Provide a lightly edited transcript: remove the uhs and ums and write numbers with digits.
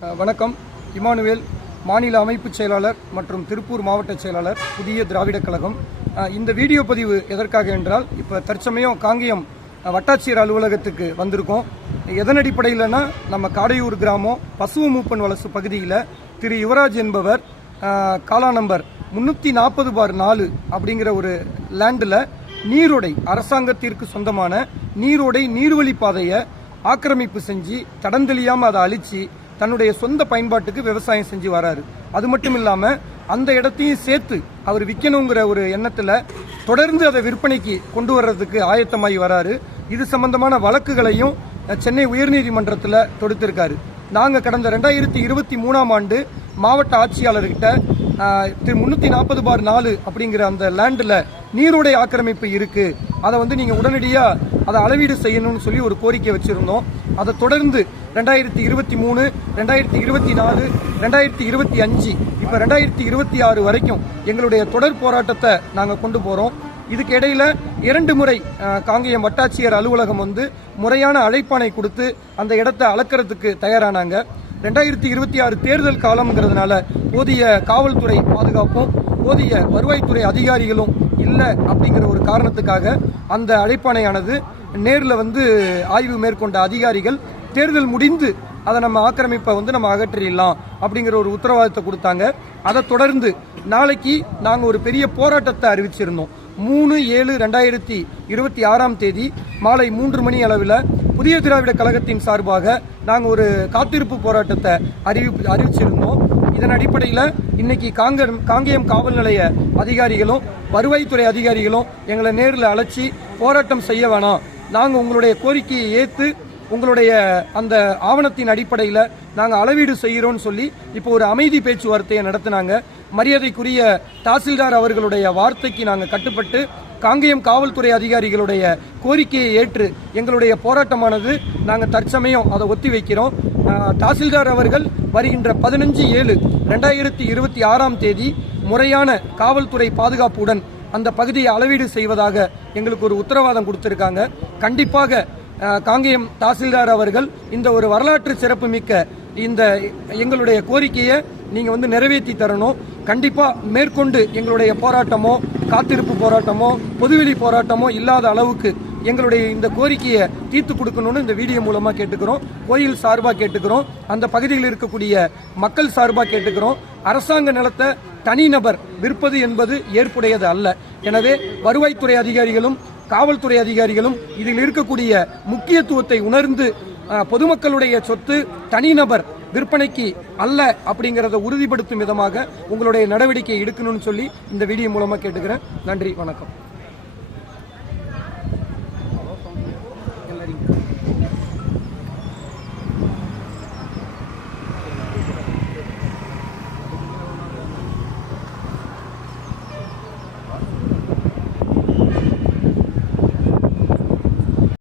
வணக்கம். இமானுவேல், மாநில அமைப்பு செயலாளர் மற்றும் திருப்பூர் மாவட்ட செயலாளர், புதிய திராவிட கழகம். இந்த வீடியோ பதிவு எதற்காக என்றால், இப்போ தற்சமயம் காங்கேயம் வட்டாட்சியர் அலுவலகத்துக்கு வந்திருக்கோம். எதன் அடிப்படையில்னா, நம்ம காடையூர் கிராமம் பசுவமூப்பன் வலசு பகுதியில் திரு யுவராஜ் என்பவர் காலா நம்பர் 340/4 அப்படிங்கிற ஒரு லேண்டில் நீரோடை, அரசாங்கத்திற்கு சொந்தமான நீரோடை நீர்வழி பாதையை ஆக்கிரமிப்பு செஞ்சு தடந்தெளியாமல் அதை அழிச்சு தன்னுடைய சொந்த பயன்பாட்டுக்கு விவசாயம் செஞ்சு வராரு. அது மட்டும் இல்லாம அந்த இடத்தையும் சேர்த்து அவர் விற்கணுங்கிற ஒரு எண்ணத்துல தொடர்ந்து அதை விற்பனைக்கு கொண்டு வர்றதுக்கு ஆயத்தமாகி வராரு. இது சம்பந்தமான வழக்குகளையும் சென்னை உயர்நீதிமன்றத்தில் தொடுத்திருக்காரு. நாங்கள் கடந்த 2023ஆம் ஆண்டு மாவட்ட ஆட்சியாளர்கிட்ட 340/4 அப்படிங்கிற அந்த லேண்டில் நீரோடை ஆக்கிரமிப்பு இருக்கு, அதை நீங்க உடனடியா அதை அளவீடு செய்யணும்னு சொல்லி ஒரு கோரிக்கை வச்சிருந்தோம். அதை தொடர்ந்து 2023, 2024, 2025 இப்ப 2026 வரைக்கும் எங்களுடைய தொடர் போராட்டத்தை நாங்க கொண்டு போறோம். இதுக்கு இடையில 2 முறை காங்கேயம் வட்டாட்சியர் அலுவலகம் முறையான அழைப்பானை கொடுத்து அந்த இடத்தை அளக்கிறதுக்கு தயாரானாங்க. 2026 தேர்தல் காலம்ங்கிறதுனால போதிய காவல்துறை பாதுகாப்பும் போதிய வருவாய்த்துறை அதிகாரிகளும் இல்லை அப்படிங்கிற ஒரு காரணத்துக்காக அந்த அழைப்பானையானது நேரில் ஆய்வு மேற்கொண்ட அதிகாரிகள் தேர்தல் முடிந்து அதை நம்ம ஆக்கிரமிப்பை நம்ம அகற்றிடலாம் அப்படிங்கிற ஒரு உத்தரவாதத்தை கொடுத்தாங்க. அதை தொடர்ந்து நாளைக்கு நாங்கள் ஒரு பெரிய போராட்டத்தை அறிவிச்சிருந்தோம். 3/7/2026ஆம் தேதி மாலை 3 மணி அளவில் புதிய திராவிட கழகத்தின் சார்பாக நாங்கள் ஒரு காத்திருப்பு போராட்டத்தை அறிவிச்சிருந்தோம். இதன் அடிப்படையில் இன்னைக்கு காங்கேயம் காவல் நிலைய அதிகாரிகளும் வருவாய்த்துறை அதிகாரிகளும் எங்களை நேரில் அழைச்சி போராட்டம் செய்ய வேணாம், நாங்கள் உங்களுடைய கோரிக்கையை ஏற்று உங்களுடைய அந்த ஆவணத்தின் அடிப்படையில் நாங்கள் அளவீடு செய்கிறோம்னு சொல்லி இப்போ ஒரு அமைதி பேச்சுவார்த்தையை நடத்தினாங்க. மரியாதைக்குரிய தாசில்தார் அவர்களுடைய வார்த்தைக்கு நாங்கள் கட்டுப்பட்டு காங்கேயம் காவல்துறை அதிகாரிகளுடைய கோரிக்கையை ஏற்று எங்களுடைய போராட்டமானது நாங்கள் தற்சமயம் அதை ஒத்தி வைக்கிறோம். தாசில்தார் அவர்கள் வருகின்ற 15/7/2026ஆம் தேதி முறையான காவல்துறை பாதுகாப்புடன் அந்த பகுதியை அளவீடு செய்வதாக எங்களுக்கு ஒரு உத்தரவாதம் கொடுத்திருக்காங்க. கண்டிப்பாக காங்கேயம் தாசில்தார் அவர்கள் இந்த ஒரு வரலாற்று சிறப்பு மிக்க இந்த எங்களுடைய கோரிக்கையை நீங்க நிறைவேற்றி தரணும். கண்டிப்பா மேற்கொண்டு எங்களுடைய போராட்டமோ காத்திருப்பு போராட்டமோ பொதுவெளி போராட்டமோ இல்லாத அளவுக்கு எங்களுடைய இந்த கோரிக்கையை தீர்த்து கொடுக்கணும்னு இந்த வீடியோ மூலமா கேட்டுக்கிறோம். கோயில் சார்பா கேட்டுக்கிறோம், அந்த பகுதியில் இருக்கக்கூடிய மக்கள் சார்பா கேட்டுக்கிறோம். அரசாங்க நிலத்தை தனிநபர் விற்பது என்பது ஏற்புடையது அல்ல. எனவே வருவாய்த்துறை அதிகாரிகளும் காவல்துறை அதிகாரிகளும் இதில் இருக்கக்கூடிய முக்கியத்துவத்தை உணர்ந்து பொதுமக்களுடைய சொத்து தனிநபர் விற்பனைக்கு அல்ல அப்படிங்கறத உறுதிப்படுத்தும் விதமாக உங்களுடைய நடவடிக்கை எடுக்கணும்னு சொல்லி இந்த வீடியோ மூலமா கேட்டுக்கிறேன். நன்றி, வணக்கம்.